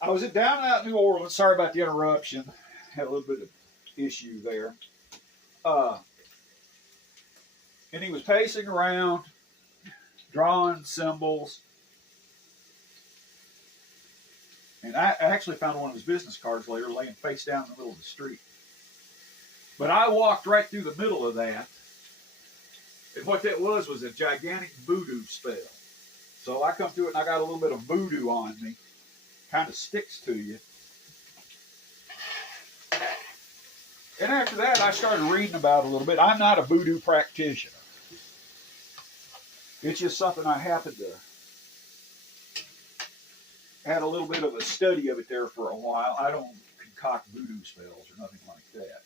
I was down out in New Orleans. Sorry about the interruption. Had a little bit of issue there. Uh, and he was pacing around, drawing symbols. And I actually found one of his business cards later laying face down in the middle of the street. But I walked right through the middle of that. And what that was a gigantic voodoo spell. So I come through it and I got a little bit of voodoo on me. Kind of sticks to you. And after that, I started reading about it a little bit. I'm not a voodoo practitioner. It's just something I happened to had a little bit of a study of it there for a while. I don't concoct voodoo spells or nothing like that.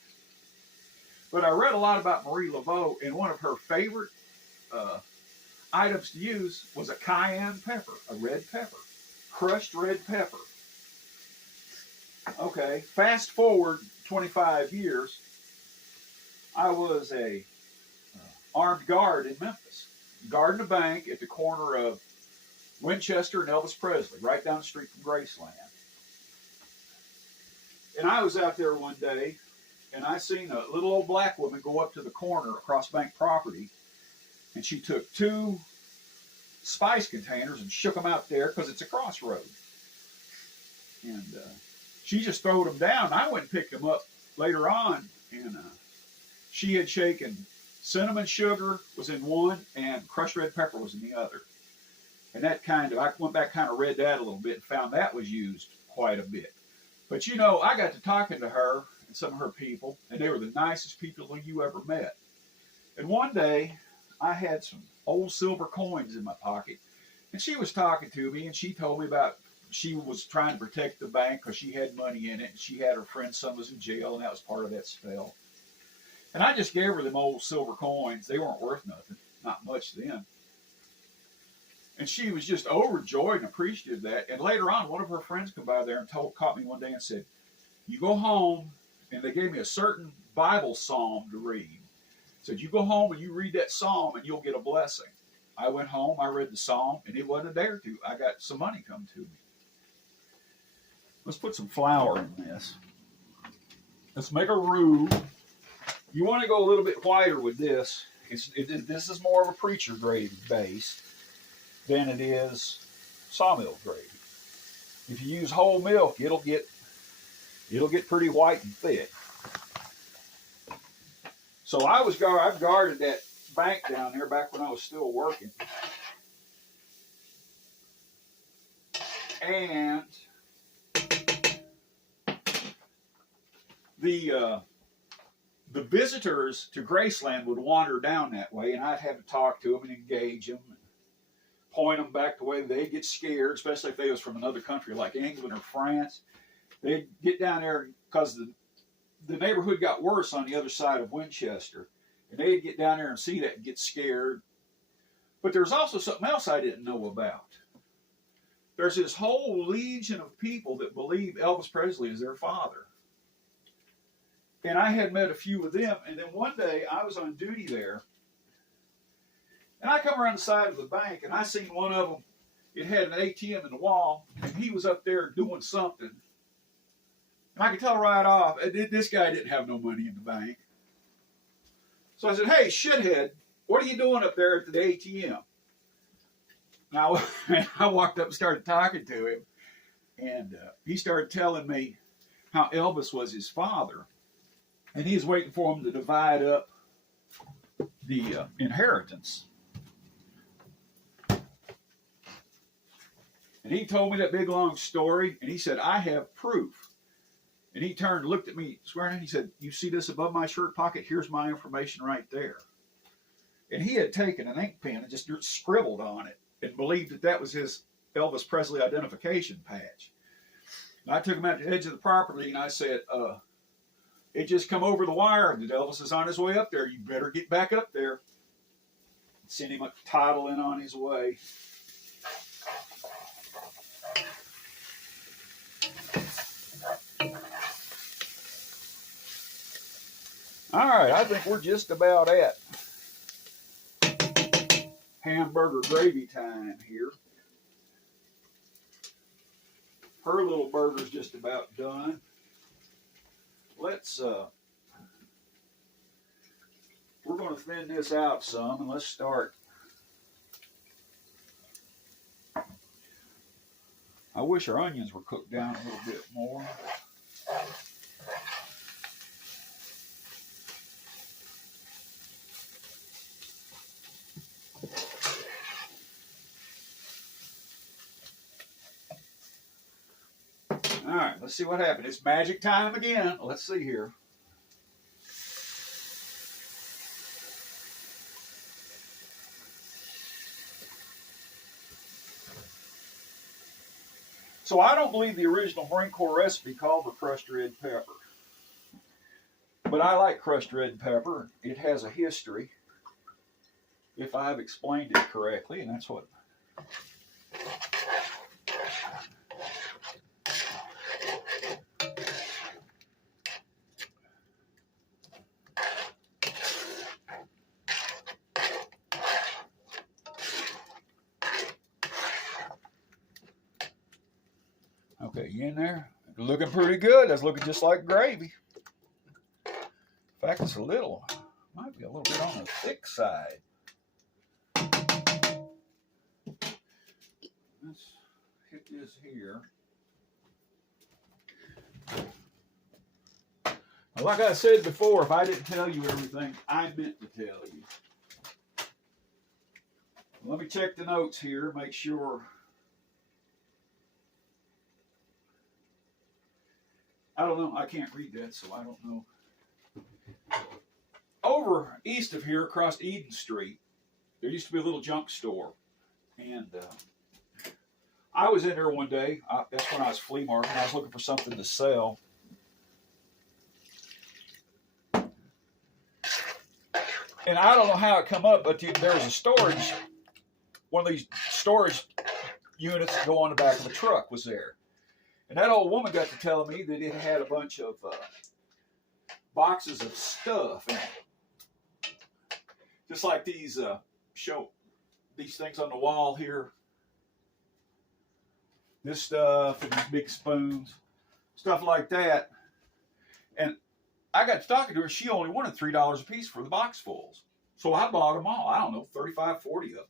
But I read a lot about Marie Laveau, and one of her favorite items to use was a cayenne pepper, a red pepper, crushed red pepper. Okay, fast forward 25 years, I was a armed guard in Memphis, guarding a bank at the corner of Winchester and Elvis Presley, right down the street from Graceland. And I was out there one day, and I seen a little old black woman go up to the corner across bank property, and she took 2 spice containers and shook them out there because it's a crossroad. And she just throwed them down. I went and picked them up later on, and she had shaken cinnamon sugar was in one, and crushed red pepper was in the other. And that I went back, kind of read that a little bit, and found that was used quite a bit. But you know, I got to talking to her and some of her people, and they were the nicest people you ever met. And one day, I had some old silver coins in my pocket, and she was talking to me, and she told me about she was trying to protect the bank because she had money in it, and she had her friend's son was in jail, and that was part of that spell. And I just gave her them old silver coins. They weren't worth nothing, not much then. And she was just overjoyed and appreciative of that. And later on, one of her friends come by there and caught me one day and said, "You go home," and they gave me a certain Bible psalm to read. Said, "You go home and you read that psalm and you'll get a blessing." I went home, I read the psalm, and it wasn't a day or two. I got some money come to me. Let's put some flour in this. Let's make a roux. You want to go a little bit whiter with this. This is more of a preacher grade base than it is sawmill grade. If you use whole milk, it'll get pretty white and thick. So I've guarded that bank down there back when I was still working, and the visitors to Graceland would wander down that way, and I'd have to talk to them and engage them, and point them back the way they get scared, especially if they was from another country like England or France. They'd get down there because the neighborhood got worse on the other side of Winchester, and they'd get down there and see that and get scared. But there's also something else I didn't know about. There's this whole legion of people that believe Elvis Presley is their father. And I had met a few of them, and then one day I was on duty there, and I come around the side of the bank, and I seen one of them. It had an ATM in the wall, and he was up there doing something. And I could tell right off, this guy didn't have no money in the bank. So I said, "Hey, shithead, what are you doing up there at the ATM?" Now, I walked up and started talking to him, and he started telling me how Elvis was his father, and he was waiting for him to divide up the inheritance. And he told me that big long story, and he said, "I have proof." And he turned and looked at me squaring, and he said, "You see this above my shirt pocket? Here's my information right there." And he had taken an ink pen and just scribbled on it and believed that that was his Elvis Presley identification patch. And I took him out to the edge of the property, and I said, "It just come over the wire that Elvis is on his way up there. You better get back up there." Send him toddling on his way. All right, I think we're just about at hamburger gravy time here. Her little burger's just about done. Let's, we're going to thin this out some, and let's start. I wish our onions were cooked down a little bit more. All right, let's see what happened. It's magic time again. Let's see here. So I don't believe the original Marine Corps recipe called for crushed red pepper. But I like crushed red pepper. It has a history, if I've explained it correctly, and that's what... Okay, you in there? Looking pretty good. That's looking just like gravy. In fact, it's a little, might be a little bit on the thick side. Let's hit this here. Well, like I said before, if I didn't tell you everything I meant to tell you. Let me check the notes here, make sure. I don't know. I can't read that, so I don't know. Over east of here, across Eden Street, there used to be a little junk store. And I was in there one day. That's when I was flea marketing. I was looking for something to sell. And I don't know how it come up, but there was a storage, one of these storage units that go on the back of a truck was there. And that old woman got to telling me that it had a bunch of boxes of stuff in it. Just like these show these things on the wall here. This stuff and these big spoons, stuff like that. And I got to talking to her. She only wanted $3 a piece for the boxfuls. So I bought them all. I don't know, 35, 40 of them.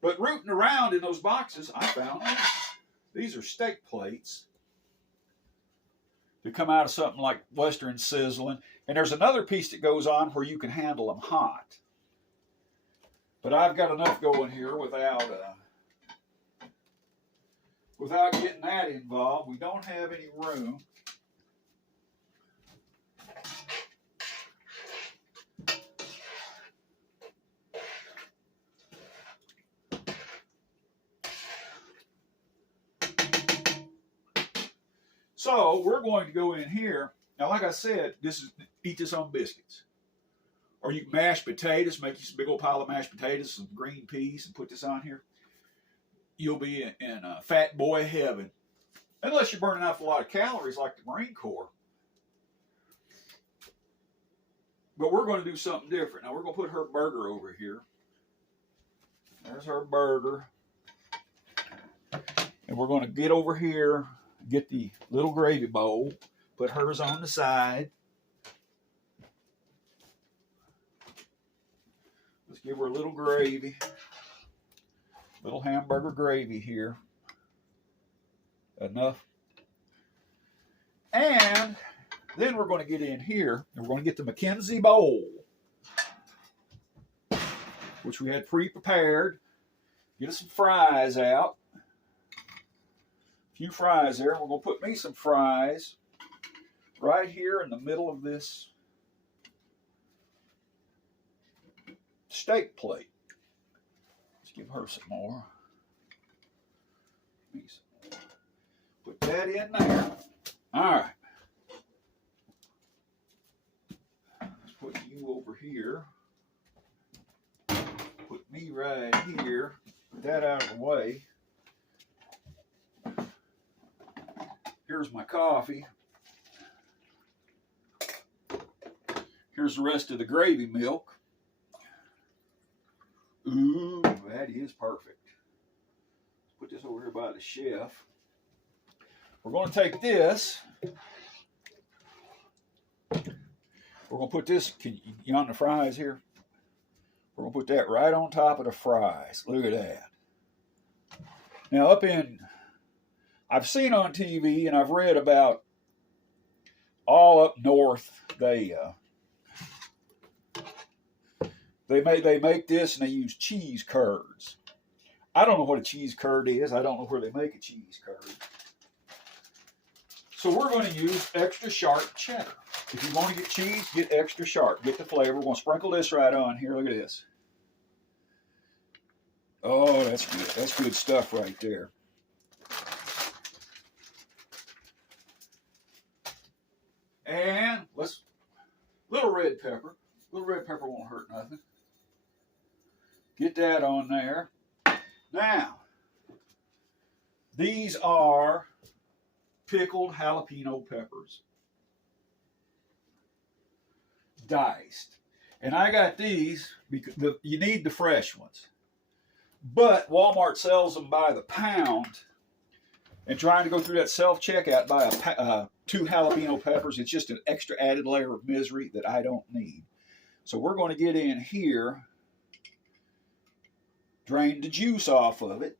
But rooting around in those boxes, I found these. These are steak plates that come out of something like Western Sizzling. And there's another piece that goes on where you can handle them hot. But I've got enough going here without getting that involved. We don't have any room. So we're going to go in here. Now, like I said, eat this on biscuits. Or you can mash potatoes, make you some big old pile of mashed potatoes, some green peas, and put this on here. You'll be in fat boy heaven. Unless you're burning off a lot of calories like the Marine Corps. But we're going to do something different. Now, we're going to put her burger over here. There's her burger. And we're going to get over here, get the little gravy bowl, put hers on the side. Let's give her a little gravy, little hamburger gravy here. Enough. And then we're going to get in here, and we're going to get the Mackenzie bowl, which we had pre-prepared. Get us some fries out. A few fries there. We're going to put me some fries right here in the middle of this steak plate. Let's give her some more. Me some more. Put that in there. All right. Let's put you over here. Put me right here. Put that out of the way. Here's my coffee. Here's the rest of the gravy milk. Ooh, that is perfect. Put this over here by the chef. We're going to take this. We're going to put this, you on the fries here? We're going to put that right on top of the fries. Look at that. Now I've seen on TV and I've read about all up north, they make this and they use cheese curds. I don't know what a cheese curd is. I don't know where they make a cheese curd. So we're going to use extra sharp cheddar. If you want to get cheese, get extra sharp. Get the flavor. We're going to sprinkle this right on here. Look at this. Oh, that's good. That's good stuff right there. And little red pepper. Little red pepper won't hurt nothing. Get that on there. Now, these are pickled jalapeno peppers. Diced. And I got these because you need the fresh ones. But Walmart sells them by the pound. And trying to go through that self-checkout buy 2 jalapeno peppers, it's just an extra added layer of misery that I don't need. So we're going to get in here, drain the juice off of it.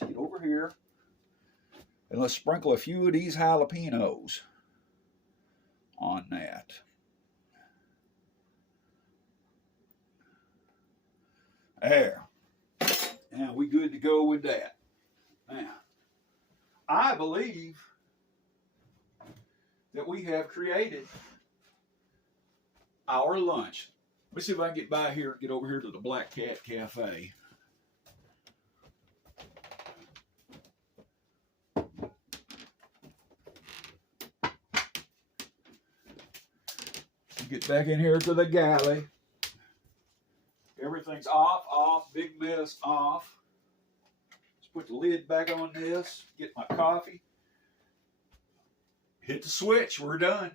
Let's get over here. And let's sprinkle a few of these jalapenos on that. There. Now we good to go with that. Now, I believe that we have created our lunch. Let's see if I can get by here and get over here to the Black Cat Cafe. Get back in here to the galley. Everything's off, big mess off. Let's put the lid back on this, get my coffee. Hit the switch, we're done.